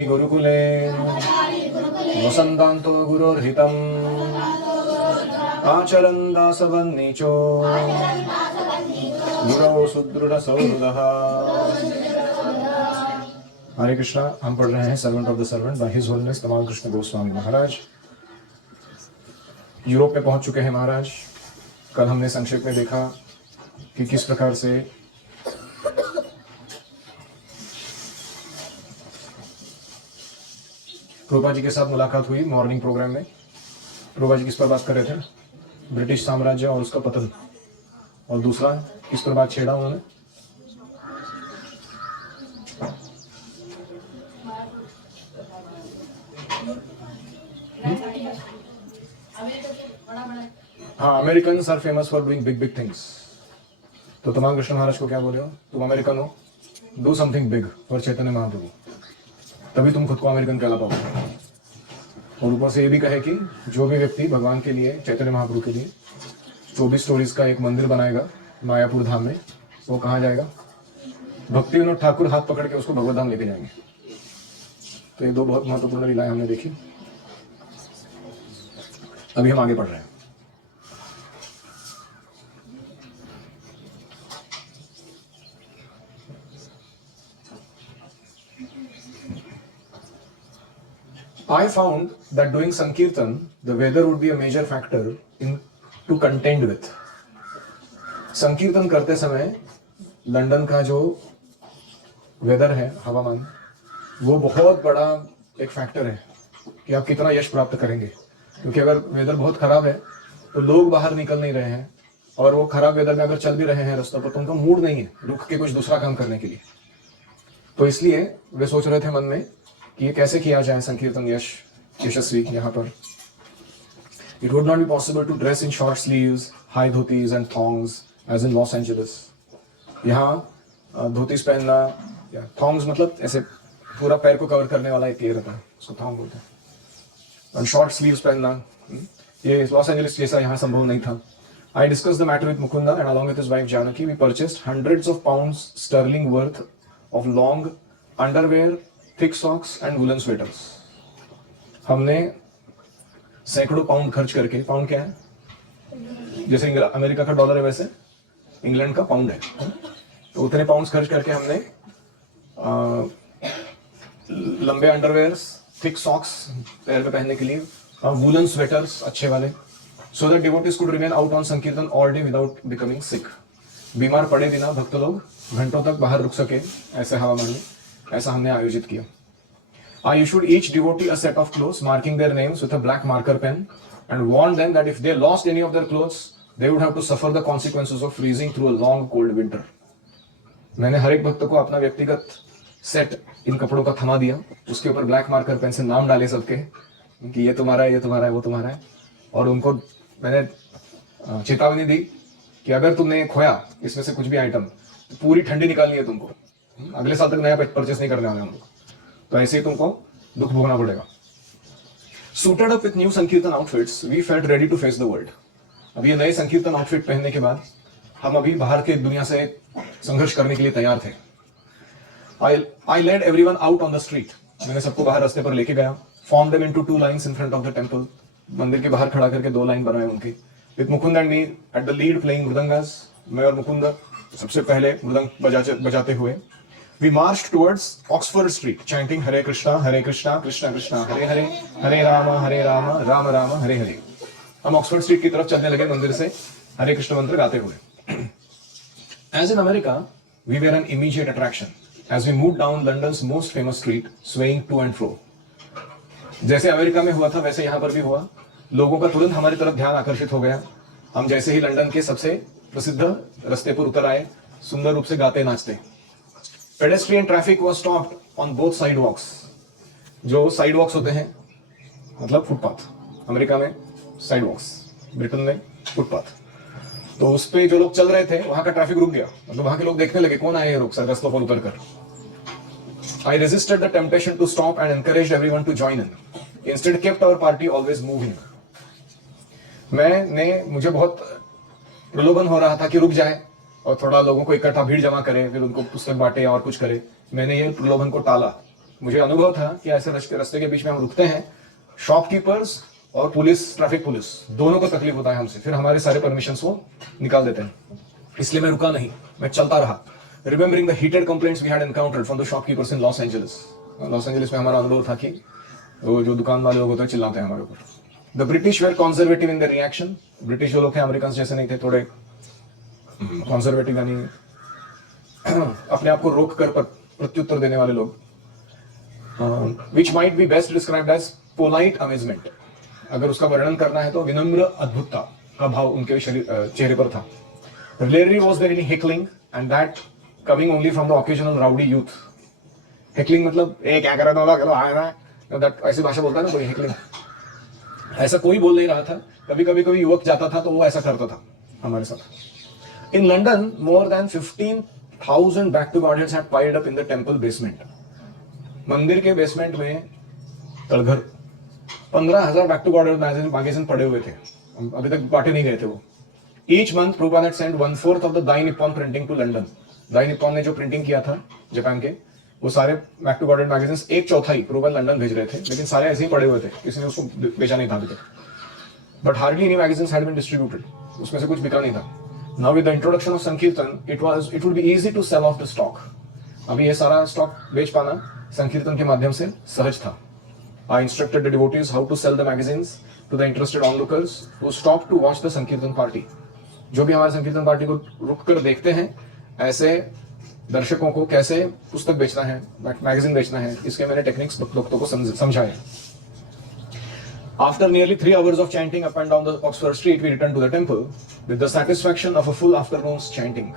गुरुकुले वसन्तान्तो गुरोर्हितम् आचरन् दासवन्नीचो गुरौ सुदृढ़सौहृदः। हरे कृष्णा। हम पढ़ रहे हैं servant of the servant by his holiness Tamal Krishna Goswami Maharaj. Europe में पहुंच चुके हैं महाराज। कल हमने संक्षेप में देखा कि किस प्रकार से प्रभुपा जी के साथ मुलाकात हुई मॉर्निंग प्रोग्राम में। प्रभुपा जी किस पर बात कर रहे थे? ब्रिटिश साम्राज्य और उसका पतन। और दूसरा किस पर बात छेड़ा उन्होंने? हाँ, Americans are famous for doing big big things. तो तमाम कृष्ण महाराज को क्या बोले हो? तुम अमेरिकन हो, do something big for Chaitanya Mahaprabhu, तभी तुम खुद को अमेरिकन कहला पाओगे। और ऊपर से ये भी कहे कि जो भी व्यक्ति भगवान के लिए, चैतन्य महाप्रभु के लिए 24 स्टोरीज का एक मंदिर बनाएगा मायापुर धाम में, वो कहाँ जाएगा? भक्ति विनोद ठाकुर हाथ पकड़ के उसको भगवत धाम लेके जाएंगे। तो ये दो बहुत महत्वपूर्ण लीलाएं हमने देखी। अभी हम आगे पढ़ रहे हैं। I found that doing Sankirtan, the weather would be a major factor in to contend with. संकीर्तन करते समय लंदन का जो वेदर है, हवामान, वो बहुत बड़ा एक फैक्टर है कि आप कितना यश प्राप्त करेंगे। क्योंकि अगर वेदर बहुत खराब है तो लोग बाहर निकल नहीं रहे हैं, और वो खराब वेदर में अगर चल भी रहे हैं रास्तों पर तो उनका मूड नहीं है रुक के कुछ दूसरा काम करने के लिए। तो इसलिए वे सोच रहे थे मन में कि ये कैसे किया जाए संकीर्तन यशस्वी। यहाँ पर It would not be possible to dress in short sleeves, high dhotis and thongs as in Los Angeles. यहाँ धोतीस पहनना या थॉन्ग्स मतलब ऐसे पूरा पैर को कवर करने वाला एक ये रहता है, उसको थॉन्ग बोलते हैं। और शॉर्ट स्लीव्स पहनना, ये लॉस एंजलिस जैसा यहाँ संभव नहीं था। I discussed the matter with Mukunda and along with his wife Janaki, we purchased hundreds of pounds sterling worth of long underwear, thick socks and woolen sweaters. हमने सैकड़ों pound खर्च करके, पाउंड क्या है? जैसे अमेरिका का डॉलर है वैसे इंग्लैंड का पाउंड है, तो उतने पाउंड्स खर्च करके हमने लंबे अंडरवेयर्स, थिक सॉक्स पैर में पहनने के लिए, वूलन स्वेटर्स अच्छे वाले, so that devotees could remain out on संकीर्तन all day without becoming sick. बीमार पड़े बिना भक्त लोग घंटों तक बाहर रुक सके ऐसे हवामान में, ऐसा हमने आयोजित किया। I issued each devotee a set of clothes marking their names with a black marker pen and warned them that if they lost any of their clothes, they would have to suffer the consequences of freezing through a long cold winter. मैंने हर एक भक्त को अपना व्यक्तिगत set इन कपड़ों का थमा दिया, उसके ऊपर ब्लैक मार्कर पेन से नाम डाले सबके कि ये तुम्हारा है, ये तुम्हारा है, वो तुम्हारा है। और उनको मैंने चेतावनी दी कि अगर तुमने खोया इसमें से कुछ भी आइटम तो पूरी ठंडी निकालनी है तुमको, अगले साल तक नया परचेस नहीं करने वाले हम लोग, तो ऐसे ही तुमको दुख भोगना पड़ेगा। Suited up with new संकीर्तन outfits, we felt ready to face the world. अब ये नए संकीर्तन आउटफिट पहनने के बाद हम अभी बाहर के दुनिया से संघर्ष करने के लिए तैयार थे। I led everyone out on the street. मैंने सबको बाहर रास्ते पर लेके गया। Formed them into two lines in front of the temple. मंदिर के बाहर खड़ा करके दो लाइन बनाए उनकी। With Mukund and me at the lead playing मृदंगास, मैं और मुकुंद सबसे पहले मृदंग बजाते हुए we marched towards Oxford Street chanting Hare Krishna Krishna Krishna Hare Hare Hare Rama Rama Rama Hare Hare। हम ऑक्सफोर्ड स्ट्रीट की तरफ चलने लगे मंदिर से हरे कृष्ण मंत्र गाते हुए। As in America, we were an immediate attraction as we moved down London's most famous street, swaying to and fro. जैसे अमेरिका में हुआ था वैसे यहाँ पर भी हुआ। लोगों का तुरंत हमारी तरफ ध्यान आकर्षित हो गया। हम जैसे ही लंदन के सबसे प्रसिद्ध रास्ते पर उतर आए, सुंदर रूप से गाते नाचते। Pedestrian traffic was stopped on both sidewalks. जो साइडवॉक्स होते हैं मतलब फुटपाथ, अमेरिका में साइडवॉक्स, ब्रिटेन में फुटपाथ, तो उस पे जो लोग चल रहे थे वहां का ट्रैफिक रुक गया। मतलब वहां के लोग देखने लगे कौन आए ये लोग सर रास्तों पर उतर कर। I resisted the temptation to stop and encouraged everyone to join in. Instead kept our party always moving. मुझे बहुत प्रलोभन हो रहा था कि रुक जाए और थोड़ा लोगों को इकट्ठा भीड़ जमा करे, फिर उनको पुस्तक बांटे और कुछ करे। मैंने ये प्रलोभन को टाला मुझे अनुभव था कि ऐसे रास्ते के बीच में हम रुकते हैं, शॉपकीपर्स और पुलिस, ट्रैफिक पुलिस दोनों को तकलीफ होता है हमसे, फिर हमारे सारे परमिशंस वो निकाल देते हैं। इसलिए मैं रुका नहीं, मैं चलता रहा। Remembering the heated complaints we had encountered from the shopkeepers in Los Angeles. Los Angeles में हमारा अनुभव था कि वो जो दुकान वाले लोग होते हैं चिल्लाते हैं हमारे ऊपर। The British were conservative in the reaction. British जो लोग थे अमेरिकन जैसे नहीं थे, थोड़े कंजर्वेटिव, यानी अपने आप को रोक कर प्रत्युत्तर देने वाले लोग। Which might be best described as polite amazement. अगर उसका वर्णन करना है तो विनम्र अद्भुतता का भाव उनके चेहरे पर था। Rarely was there any heckling, and that coming only from the occasional rowdy youth. Heckling मतलब ए क्या कर रहा था, चलो आया ना, that ऐसी भाषा बोलता है ना कोई, heckling। ऐसा कोई बोल नहीं रहा था। कभी कभी युवक जाता था तो वो ऐसा करता था हमारे साथ। In London, more than 15,000 backward audience had piled up in the temple basement. मंदिर के बेसमेंट में तड़घर 15,000 बैक-टू-बॉर्डर मैगजीन पड़े हुए थे, अभी तक बांटे नहीं गए थे वो। Each month, Prabhupada had sent 1/4 of the Dai Nippon printing to London. Dai Nippon ने जो प्रिंटिंग किया था जापान के, वो सारे back to border magazines 1/4 Prabhupada London भेज रहे थे, लेकिन सारे ऐसे ही पड़े हुए थे, किसी ने उसको बेचा नहीं था अभी तक। But hardly any magazines had been distributed, उसमें से कुछ बिका नहीं था। Now with the introduction of sankirtan, it would be easy to sell off the stock. अभी ये सारा स्टॉक बेच पाना संकीर्तन के माध्यम से सहज था। I instructed the devotees how to sell the magazines to the interested onlookers who stopped to watch the संकीर्तन पार्टी। जो भी हमारे संकीर्तन पार्टी को रुक कर देखते हैं, ऐसे दर्शकों को कैसे पुस्तक बेचना है, मैगजीन बेचना है, इसके मैंने टेक्निक्स भक्तों को समझाए। After nearly 3 hours of chanting up and down the Oxford Street, we returned to the temple with the satisfaction of a full afternoon's chanting।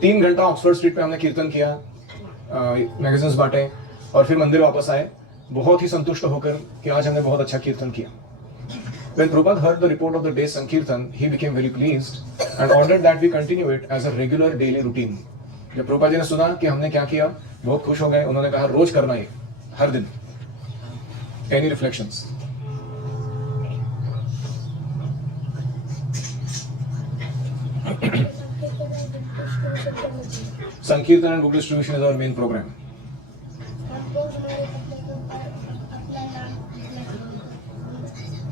3 घंटा ऑक्सफोर्ड स्ट्रीट पे हमने कीर्तन किया, मैगजीन्स बांटे और फिर मंदिर वापस आए, बहुत ही संतुष्ट होकर कि आज हमने बहुत अच्छा कीर्तन किया। When Prabhupada heard the report of the day's Sankirtan, he became very pleased and ordered that we continue it as a regular daily routine। जब प्रभुपाद जी ने सुना कि हमने क्या किया, बहुत खुश हो गए। उन्होंने कहा रोज करना ये, हर दिन। Any reflections? Sankirtan and book distribution is our main program।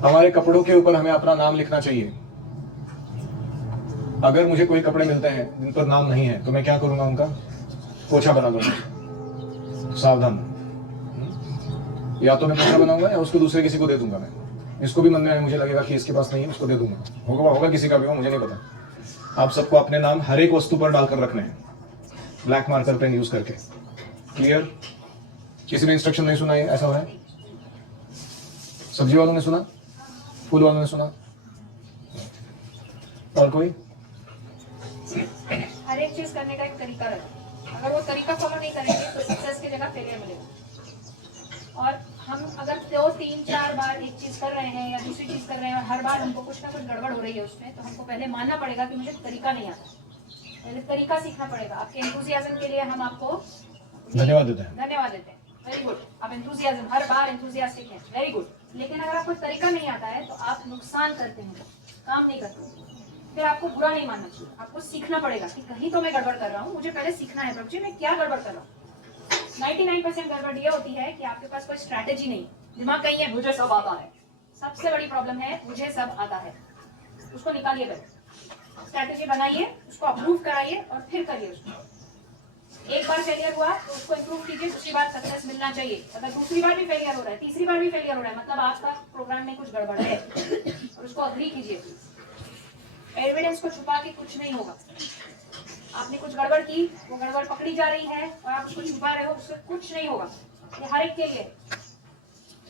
हमारे कपड़ों के ऊपर हमें अपना नाम लिखना चाहिए। अगर मुझे कोई कपड़े मिलते हैं जिन पर नाम नहीं है तो मैं क्या करूंगा, उनका पोछा बना दूंगा। सावधान, या तो मैं पोछा बनाऊंगा या उसको दूसरे किसी को दे दूंगा। मैं इसको भी मन में आए, मुझे लगेगा कि इसके पास नहीं है, उसको दे दूंगा। होगा किसी का भी हो, मुझे नहीं पता। आप सबको अपने नाम हर एक वस्तु पर डालकर रखने हैं, ब्लैक मार्कर पेन यूज करके। क्लियर? किसी ने इंस्ट्रक्शन नहीं सुना है, ऐसा हो है? सब्जी वालों ने सुना, फूल वालों ने सुना, और कोई? हर एक चीज करने का एक तरीका रहे। अगर वो तरीका फॉलो नहीं करेंगे तो सक्सेस की जगह फेलियर मिलेगा। और हम अगर 2, 3, 4 बार एक चीज कर रहे हैं या दूसरी चीज कर रहे हैं और हर बार हमको कुछ ना कुछ गड़बड़ हो रही है उसमें, तो हमको पहले मानना पड़ेगा कि मुझे तरीका नहीं आता, पहले तरीका सीखना पड़ेगा। आपके एंथुसियाज्म के लिए हम आपको धन्यवाद देते हैं। वेरी गुड, आप एंथुसियाज्म हर बार एंथुसियास्टिक हैं, वेरी गुड। लेकिन अगर आपको तरीका नहीं आता है तो आप नुकसान करते हैं, काम नहीं करते। फिर आपको बुरा नहीं मानना चाहिए, आपको सीखना पड़ेगा कि कहीं तो मैं गड़बड़ कर रहा हूँ, मुझे पहले सीखना है प्रभु जी मैं क्या गड़बड़ कर रहा हूँ। 99% गड़बड़ ये होती है कि आपके पास कोई स्ट्रैटेजी नहीं, दिमाग कहीं है मुझे सब आता है। सबसे बड़ी प्रॉब्लम है मुझे सब आता है, उसको निकालिए पहले, स्ट्रैटेजी बनाइए, उसको अप्रूव कराइए और फिर करिए उसको। एक बार फेलियर हुआ तो उसको इम्प्रूव कीजिए, दूसरी बार सक्सेस मिलना चाहिए। अगर दूसरी बार भी फेलियर हो रहा है, तीसरी बार भी फेलियर हो रहा है, मतलब आपका प्रोग्राम में कुछ गड़बड़ है और उसको अग्री कीजिए प्लीज। एविडेंस को छुपा के कुछ नहीं होगा। आपने कुछ गड़बड़ की, वो गड़बड़ पकड़ी जा रही है और आप उसको छुपा रहे हो, उससे कुछ नहीं होगा। ये हर एक के लिए,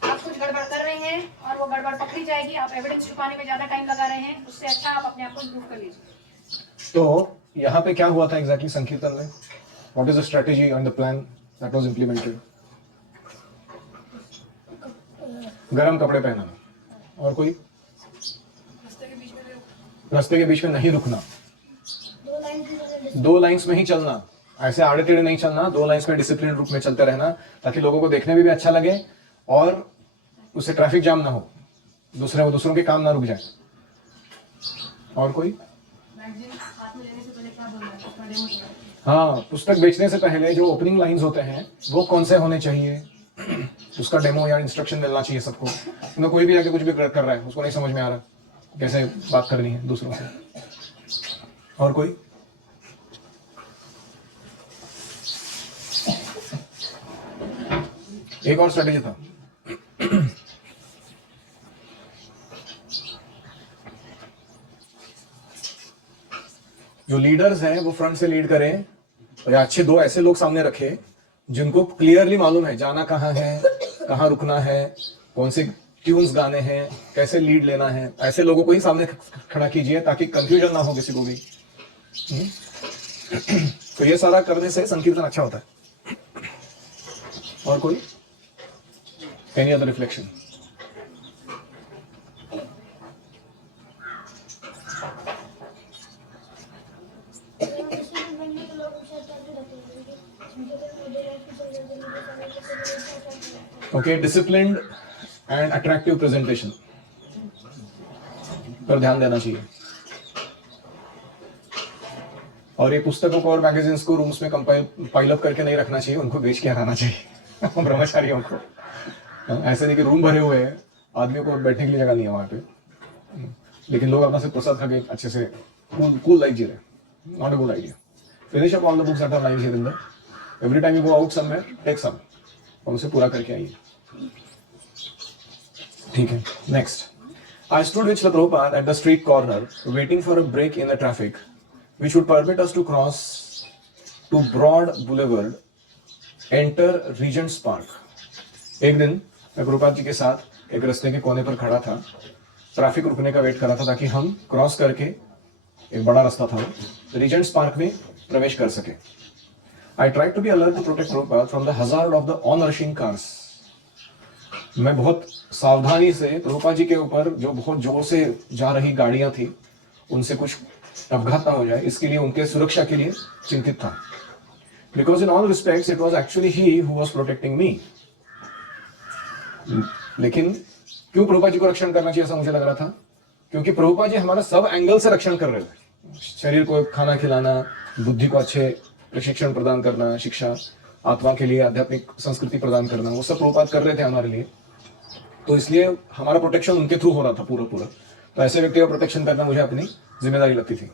आप कुछ गड़बड़ कर रहे हैं और वो गड़बड़ पकड़ी जाएगी, आप एविडेंस छुपाने में ज्यादा टाइम लगा रहे हैं, उससे अच्छा आप अपने आप को इम्प्रूव कर लीजिए। तो यहाँ पे क्या हुआ था एग्जैक्टली संकीर्तन में? What is the strategy and the plan that was implemented? गरम कपड़े पहनना, और कोई? रास्ते के बीच में नहीं रुकना, 2 लाइन्स में ही चलना, ऐसे आड़े टेढ़े नहीं चलना, 2 लाइन्स में डिसिप्लिन रूप में चलते रहना, ताकि लोगों को देखने में भी अच्छा लगे और उससे ट्रैफिक जाम ना हो, दूसरों के काम ना रुक जाए। और कोई? हाँ, पुस्तक बेचने से पहले जो ओपनिंग लाइंस होते हैं वो कौन से होने चाहिए, उसका डेमो या इंस्ट्रक्शन मिलना चाहिए सबको, क्योंकि कोई भी आके कुछ भी कर रहा है, उसको नहीं समझ में आ रहा कैसे बात करनी है दूसरों से। और कोई? एक और स्ट्रेटेजी था, जो लीडर्स हैं वो फ्रंट से लीड करें, या अच्छे दो ऐसे लोग सामने रखे जिनको क्लियरली मालूम है जाना कहाँ है, कहाँ रुकना है, कौन से ट्यून्स गाने हैं, कैसे लीड लेना है। ऐसे लोगों को ही सामने खड़ा कीजिए ताकि कंफ्यूजन ना हो किसी को भी। तो ये सारा करने से संकीर्तन अच्छा होता है। और कोई? Any other reflection? Okay, disciplined and attractive presentation पर ध्यान देना चाहिए। और ये पुस्तकों को और मैगजीन्स को रूम्स में पाइल अप करके नहीं रखना चाहिए, उनको बेच के हराना चाहिए ब्रह्मचारियों को। ऐसे नहीं कि रूम भरे हुए हैं, आदमियों को बैठने के लिए जगह नहीं है वहां पे, लेकिन लोग अपना से प्रसाद खा के अच्छे से कूल लाइफ जी रहे। Not a good idea. Finish up all the books that are lying here in the, every time you go out somewhere take some और उसे पूरा करके आइए। ठीक है, next. I stood with Srila Prabhupada at the street corner, waiting for a break in the traffic, which would permit us to cross to Broad Boulevard, enter Regent's Park. एक दिन मैं प्रभुपाद जी के साथ एक रास्ते के कोने पर खड़ा था, ट्रैफिक रुकने का वेट कर रहा था ताकि हम क्रॉस करके, एक बड़ा रास्ता था, रीजेंट्स पार्क में प्रवेश कर सके। I tried to be alert to protect Prabhupada from the hazard of the on-rushing cars. मैं बहुत सावधानी से प्रभुपाद जी के ऊपर जो बहुत जोर से जा रही गाड़ियां थी उनसे कुछ अपघात ना हो जाए, इसके लिए, उनके सुरक्षा के लिए चिंतित था। Because in all respects it was actually he who was protecting मी। लेकिन क्यों प्रभुपाद जी को रक्षण करना चाहिए ऐसा मुझे लग रहा था, क्योंकि प्रभुपाद जी हमारा सब एंगल से रक्षण कर रहे थे। शरीर को खाना खिलाना, बुद्धि को अच्छे प्रशिक्षण प्रदान करना, शिक्षा, आत्मा के लिए आध्यात्मिक संस्कृति प्रदान करना, वो सब प्रभुपाद कर रहे थे हमारे लिए। तो इसलिए हमारा प्रोटेक्शन उनके थ्रू हो रहा था पूरा। तो ऐसे व्यक्ति का प्रोटेक्शन करना मुझे अपनी जिम्मेदारी लगती थी।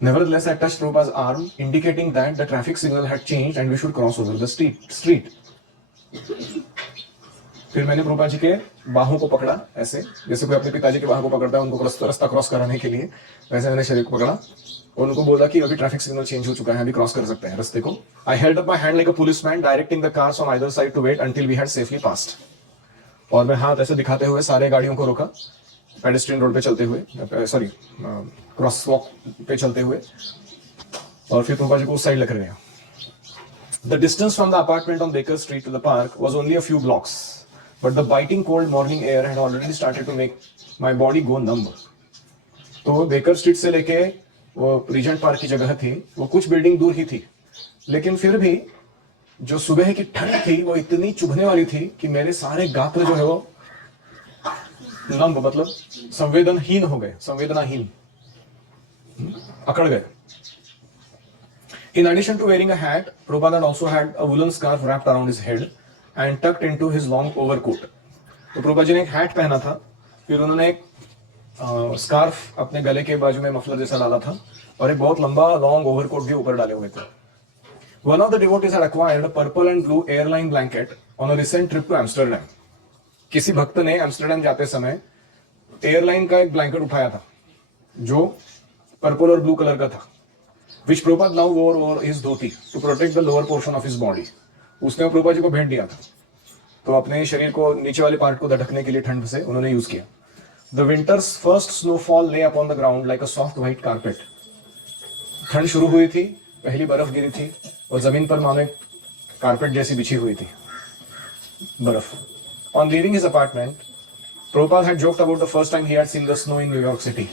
Nevertheless, I touched Prabhupada's arm, indicating that the traffic signal had changed and we should cross over the street. फिर मैंने प्रभुपाद जी के बाहों को पकड़ा, ऐसे जैसे कोई अपने पिताजी के बाहों को पकड़ता है उनको रास्ता क्रॉस कराने के लिए, वैसे मैंने शरीर को पकड़ा और उनको बोला कि अभी ट्रैफिक सिग्नल चेंज हो चुका है, अभी क्रॉस कर सकते हैं रास्ते को। I held up my hand like a policeman, directing the cars on either side to wait until we had safely passed. और मैं हाथ ऐसे दिखाते हुए सारे गाड़ियों को रोका, पेडेस्ट्रियन रोड पे चलते हुए, सॉरी क्रॉस वॉक पे चलते हुए, और फिर प्रभुपाद जी को उस साइड लेकर गया। The distance from the apartment on Baker Street to the park was only a few blocks, but the biting cold morning air had already started to make my body go numb. तो baker street से लेके वो reagent park की जगह थी, वो कुछ building दूर ही थी, लेकिन फिर भी जो सुबह की ठंड थी वो इतनी चुभने वाली थी कि मेरे सारे गात्र जो है वो नंब, मतलब संवेदनहीन हो गए, संवेदनाहीन, अकड़ गए। In addition to wearing a hat, Prabhupada also had a woolen scarf wrapped around his head and tucked into his long overcoat. तो प्रभुपाद जी ने एक हैट पहना था, फिर उन्होंने एक स्कार्फ अपने गले के बाजू में मफलर जैसा डाला था और एक बहुत लंबा लॉन्ग ओवरकोट भी ऊपर डाले हुए थे। One of the devotees had acquired a purple and blue airline blanket on a recent trip to Amsterdam. किसी भक्त ने एम्स्टर्डम जाते समय एयरलाइन का एक ब्लैंकेट उठाया था जो पर्पल और ब्लू कलर का था, which Prabhupada now wore over his dhoti to protect the lower portion of his body. उसने प्रभुपाद जी को भेंट दिया था, तो अपने शरीर को, नीचे वाले पार्ट को ढकने के लिए ठंड से उन्होंने यूज किया। The winter's first snowfall lay upon the ground like a soft white carpet. ठंड शुरू हुई थी, पहली बर्फ गिरी थी और जमीन पर मानो एक कारपेट जैसी बिछी हुई थी बर्फ। On leaving his apartment, Prabhupada had joked about the first time he had seen the snow in New York City.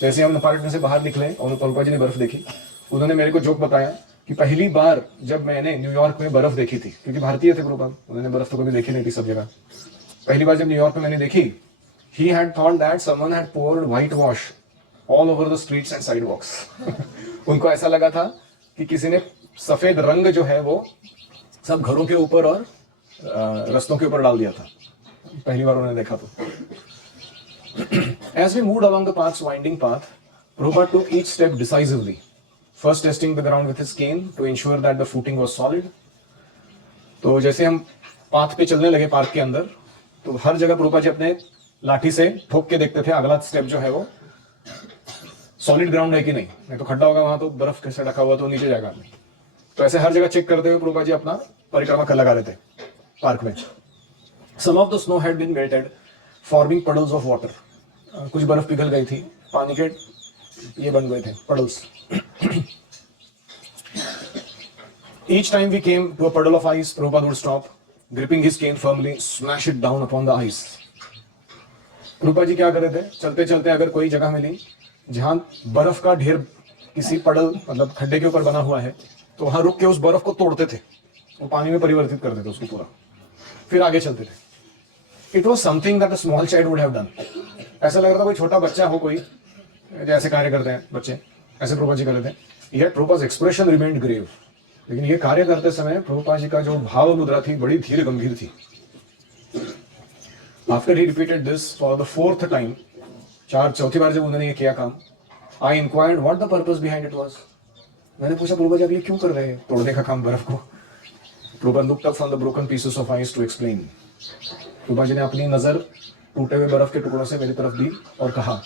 जैसे हम अपार्टमेंट से बाहर निकले और प्रभुपाद जी ने बर्फ देखी, उन्होंने मेरे को जोक बताया कि पहली बार जब मैंने न्यूयॉर्क में बर्फ देखी थी, क्योंकि भारतीय थे प्रभुपाद, उन्होंने बर्फ तो कभी देखी नहीं थी सब जगह, पहली बार जब न्यूयॉर्क में मैंने देखी, he had thought that someone had poured whitewash all over the streets and sidewalks. उनको ऐसा लगा था कि किसी ने सफेद रंग जो है वो सब घरों के ऊपर और रस्तों के ऊपर डाल दिया था पहली बार उन्होंने देखा तो. As we moved along the path's winding path, Prabhupada took each step decisively. First testing the ground with his cane to ensure that the footing was solid. तो जैसे हम पाथ पे चलने लगे पार्क के अंदर, तो हर जगह प्रभुपाद जी अपने लाठी से ठोक के देखते थे अगला स्टेप जो है वो सॉलिड ग्राउंड है कि नहीं. नहीं तो खड्डा होगा वहां तो बर्फ कैसे ढका हुआ तो नीचे जाएगा आदमी. तो ऐसे हर जगह चेक करते हुए प्रभुपाद जी अपना परिक्रमा कर लगा रहे थे पार्क में. Some of the snow had been melted, forming puddles of water. कुछ बर्फ पिघल गई थी, पानी के ये बन गए थे puddles. Each time we came to a puddle of ice, Prabhupada would stop, gripping his cane firmly, smash it down upon the ice. Prabhupada ji क्या कर रहे थे? चलते चलते अगर कोई जगह मिली जहां बर्फ का ढेर किसी पडल मतलब खड्डे के ऊपर बना हुआ है, तो वहां रुक के उस बर्फ को तोड़ते थे, वो पानी में परिवर्तित करते थे उसको पूरा, फिर आगे चलते थे. It was something that a small child would have done. ऐसा लग रहा था कोई छोटा बच्चा हो, कोई जैसे कार्य करते हैं बच्चे, ऐसे प्रभुपाद जी कर रहे थे. Yet Prabhupada's expression remained grave. लेकिन ये कार्य करते समय प्रभुपाद जी का जो भाव मुद्रा थी बड़ी धीर गंभीर थी. After he repeated this for the fourth time, चौथी बार जब उन्होंने ये किया काम, I inquired what the purpose behind it was. मैंने पूछा प्रभुपाद जी आप ये क्यों कर रहे हैं, तोड़ने का काम बर्फ को. Prabhupada looked up from the broken pieces of ice to explain. Prabhupada ji ने अपनी नजर टूटे हुए बर्फ के टुकड़ों से मेरी तरफ दी और कहा,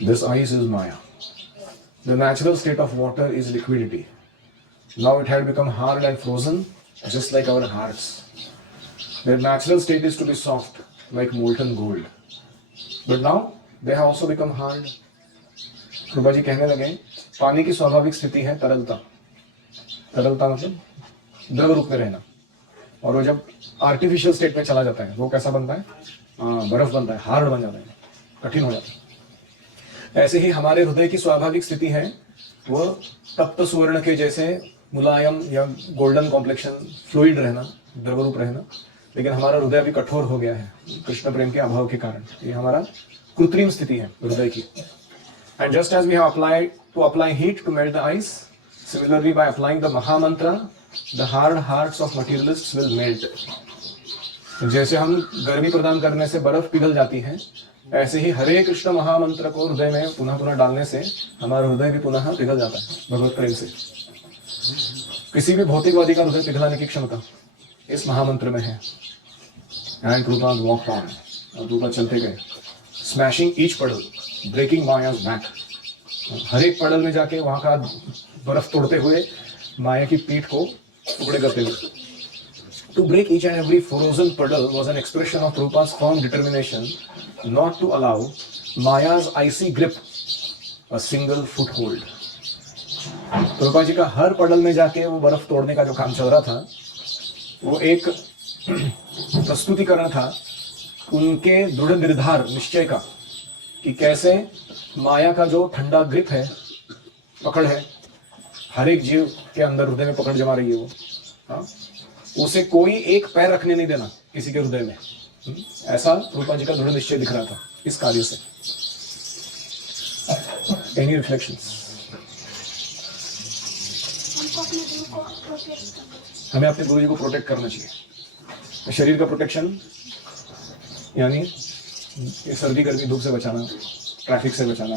This ice is Maya. The natural state of water is liquidity. Now it had become hard and frozen, just like our hearts. Their natural state is to be soft, like molten gold. But now they have also become hard. Prabhupada ji कहने लगे, पानी की स्वाभाविक स्थिति है तरलता. तरलता मतलब द्रव रूप में रहना. और वो जब आर्टिफिशियल स्टेट में चला जाता है वो कैसा बनता है, बर्फ बनता है, हार्ड बन जाता है, कठिन हो जाता है. ऐसे ही हमारे हृदय की स्वाभाविक स्थिति है वो तप्त सुवर्ण के जैसे मुलायम या गोल्डन कॉम्प्लेक्शन, फ्लूइड रहना, द्रव रूप रहना. लेकिन हमारा हृदय अभी कठोर हो गया है कृष्ण प्रेम के अभाव के कारण. ये हमारा कृत्रिम स्थिति है हृदय की. And just as we have applied to apply heat to melt the ice, similarly by applying the mahamantra the hard hearts of materialists will melt. जैसे हम गर्मी प्रदान करने से बर्फ पिघल जाती है, ऐसे ही हरे कृष्ण महामंत्र को हृदय में पुनः पुनः डालने से हमारा हृदय भी पुनः पिघल जाता है भगवत प्रेम से. किसी भी भौतिकवादी का हृदय पिघलाने की क्षमता इस महामंत्र में है. एंड प्रभुपाद वॉक ऑन, और प्रभुपाद चलते गए, स्मैशिंग ईच पडल, ब्रेकिंग माया's बैक. हर एक पडल में जाके वहां का बर्फ तोड़ते हुए माया की पीठ को टुकड़े करते हुए. To break each and every frozen puddle was an expression of Prabhupada's firm determination not to allow Maya's icy grip a single foothold. Prabhupada ji का हर पडल में जाके वो बर्फ तोड़ने का जो काम चल रहा था वो एक प्रस्तुतिकरण था उनके दृढ़ निर्धार निश्चय का कि कैसे माया का जो ठंडा ग्रिप है, पकड़ है, हर एक जीव के अंदर हृदय में पकड़ जमा रही है वो, हाँ, उसे कोई एक पैर रखने नहीं देना किसी के हृदय में. ऐसा प्रभुपाद जी का दृढ़ निश्चय दिख रहा था इस कार्य से. Any reflections? हमें अपने गुरु जी को प्रोटेक्ट करना चाहिए. शरीर का प्रोटेक्शन यानी ये सर्दी गर्मी धूप से बचाना, ट्रैफिक से बचाना,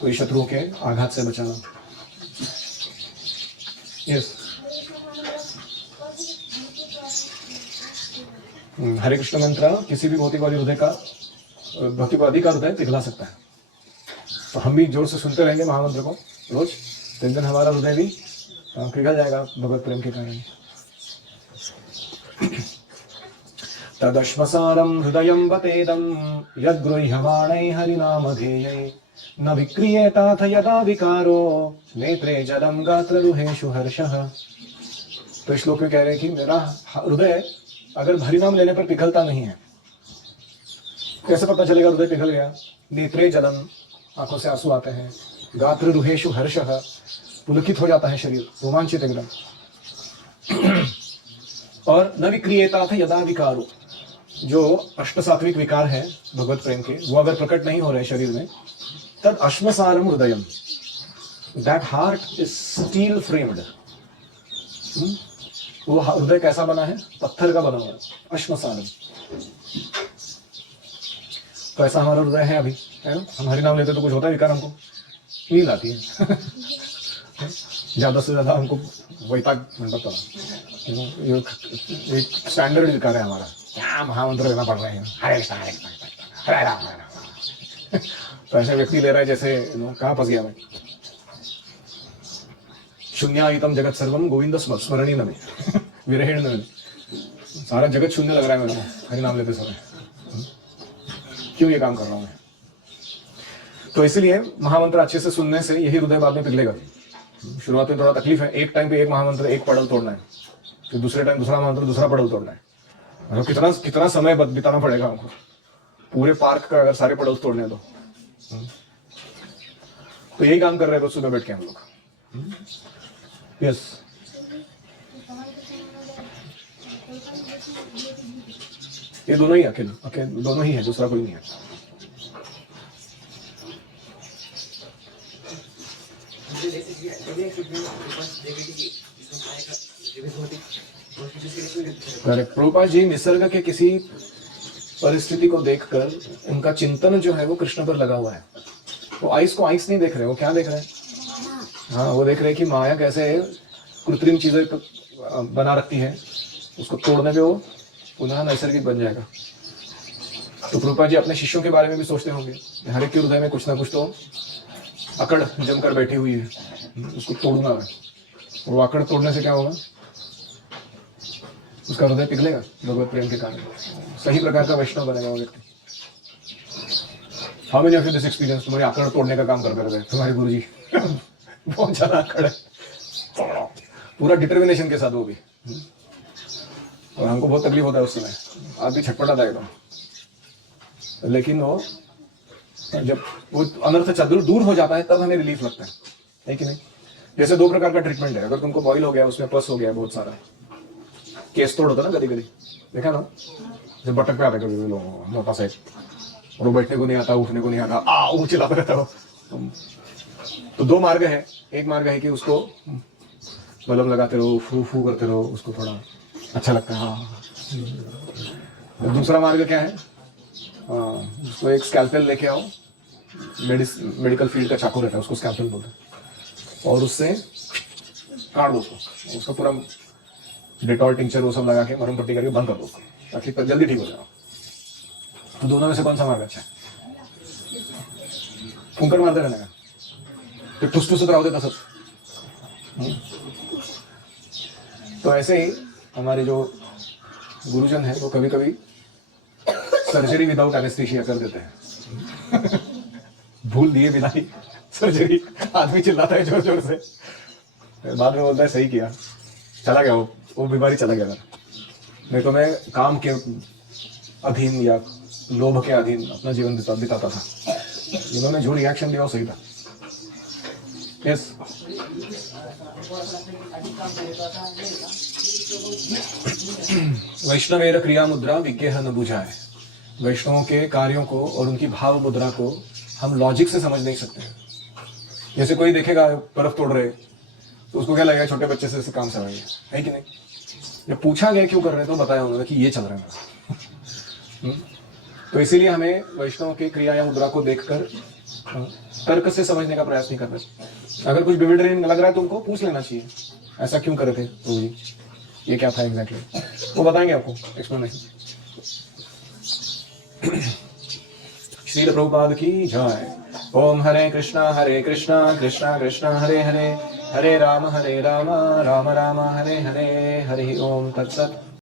कोई शत्रुओं के आघात से बचाना. यस, हरे कृष्ण मंत्र किसी भी भौतिकवादी का हृदय पिघला सकता है. तो हम भी जोर से सुनते रहेंगे महामंत्र को रोज, तो एक दिन हमारा हृदय भी पिघल जाएगा भगवत प्रेम के कारण. तदश्मसारं हृदयं वतेदं यद्गृह्यमाणै हरिनामधेयै न विक्रियेताथ यदा विकारो नेत्रे जलं गात्ररुहेषु हर्षः. तो श्लोक में कह रहे हैं कि मेरा हृदय अगर हरिनाम लेने पर पिघलता नहीं है, कैसे पता चलेगा हृदय पिघल गया? नेत्रे जलम, आंखों से आंसू आते हैं, गात्ररुहेषु हर्षः, पुलकित हो जाता है शरीर, रोमांचित एकदम. और न विक्रियेताथ यदा विकारो, जो अष्ट सात्विक विकार है भगवत प्रेम के, वो अगर प्रकट नहीं हो रहे शरीर में, तद अश्मसारम हृदयम, that heart is steel framed. वो हृदय कैसा बना है? पत्थर का बना हुआ है, अश्मशान। तो ऐसा हमारा हृदय है अभी, है ना? हम हरि नाम लेते तो कुछ होता है विकार, हमको नींद आती है ज्यादा से ज्यादा हमको वैताग पता है, एक स्टैंडर्ड विकार है हमारा, क्या महामंत्र लेना पड़ रहा है, हरे कृष्णा हरे कृष्णा हरे राम हरे राम। तो ऐसे व्यक्ति ले रहा है जैसे कहाँ फंस गया मैं। शून्यायितम जगत सर्वम गोविंद स्मरणी नमे विरहेण नमे। सारा जगत शून्य लग रहा है मेरे को हरि नाम लेते समय, क्यों ये काम कर रहा हूं मैं? तो इसीलिए महामंत्र अच्छे से सुनने से यही हृदय बाद में पिघलेगा। शुरुआत में थोड़ा तकलीफ है, एक टाइम पे एक महामंत्र एक पड़ल तोड़ना है, फिर दूसरे टाइम दूसरा महामंत्र दूसरा पड़ल तोड़ना है। मतलब कितना कितना समय बिताना पड़ेगा हमको, पूरे पार्क का अगर सारे पड़ल तोड़ने दो। तो यही काम कर रहे हैं रोज सुबह बैठ के हम लोग। यस, ये दोनों ही अकेले दोनों ही है, दूसरा कोई नहीं है। प्रभुपाद जी निसर्ग के किसी परिस्थिति को देखकर उनका चिंतन जो है वो कृष्ण पर लगा हुआ है। वो आइस को आइस नहीं देख रहे, वो क्या देख रहे हैं? हाँ, वो देख रहे हैं कि माया कैसे कृत्रिम चीजें बना रखती है, उसको तोड़ने पे वो पुनः नैसर्गिक बन जाएगा। तो प्रभुपाद जी अपने शिष्यों के बारे में भी सोचते होंगे, हर एक के हृदय में कुछ ना कुछ तो अकड़ जमकर बैठी हुई है, उसको तोड़ूंगा मैं। और वो अकड़ तोड़ने से क्या होगा? उसका हृदय पिघलेगा भगवत प्रेम के कारण, सही प्रकार का वैष्णव बनेगा वो व्यक्ति। How many of you this experience? तुम्हारी अकड़ तोड़ने का काम करते रहते तुम्हारे गुरुजी बहुत ज्यादा अकड़ है, पूरा डिटर्मिनेशन के साथ वो भी। और हमको बहुत तकलीफ होता है उस समय, आप भी छटपटाता है एकदम। लेकिन वो जब वो अनर्थ दूर हो जाता है तब हमें रिलीफ लगता है कि नहीं? जैसे दो प्रकार का ट्रीटमेंट है। अगर तुमको बॉइल हो गया, उसमें पस हो गया बहुत सारा, केस तोड़ होता ना कभी कभी, देखा ना? जब बटक पे आता है कभी लोग मोटा सा, और वो बैठने को नहीं आता, उठने को नहीं आता, वो चिल्लाता रहता हो। तो दो मार्ग है। एक मार्ग है कि उसको मलहम लगाते रहो, फू फू करते रहो, उसको थोड़ा अच्छा लगता है। हाँ। दूसरा मार्ग क्या है? उसको एक स्कैल्पेल लेके आओ, मेडिकल फील्ड का चाकू रहता है, उसको स्कैल्पेल बोलते हैं, और उससे काट दो उसको पूरा डेटॉल टिंचर वो सब लगा के मरहम पट्टी करके बंद कर दो ताकि जल्दी ठीक हो जाए। तो दोनों में से कौन सा मार्ग अच्छा है? फुंकर मारते रहने का, तो ठुस ठुस राव देता सब। तो ऐसे ही हमारे जो गुरुजन है वो कभी कभी सर्जरी विदाउट एनेस्थीसिया कर देते हैं भूल दिए बिना ही सर्जरी। आदमी चिल्लाता है जोर जोर से, बाद में बोलता है सही किया, चला गया वो बीमारी चला गया। नहीं तो मैं काम के अधीन या लोभ के अधीन अपना जीवन बिताता था। इन्होंने जो रिएक्शन दिया वो सही था। यस, वैष्णवेर क्रिया मुद्रा विज्ञेह न बुझाए। वैष्णवों के कार्यों को और उनकी भाव मुद्रा को हम लॉजिक से समझ नहीं सकते। जैसे कोई देखेगा बर्फ तोड़ रहे तो उसको क्या लगेगा छोटे बच्चे से काम चल रही है कि नहीं? जब पूछा गया क्यों कर रहे हैं तो बताया उन्होंने कि ये चल रहा है। तो इसीलिए हमें वैष्णव की क्रिया या मुद्रा को देखकर तर्क से समझने का प्रयास नहीं करना चाहिए। अगर कुछ बिविडरिंग लग रहा है तुमको पूछ लेना चाहिए, ऐसा क्यों करे थे प्रभु जी, ये क्या था एग्जैक्टली, वो बताएंगे आपको एक्सप्लेनेशन। श्रील प्रभुपाद की जय। ओम हरे कृष्णा कृष्णा कृष्णा हरे हरे, हरे राम राम राम हरे हरे, हरि ओम तत्सत।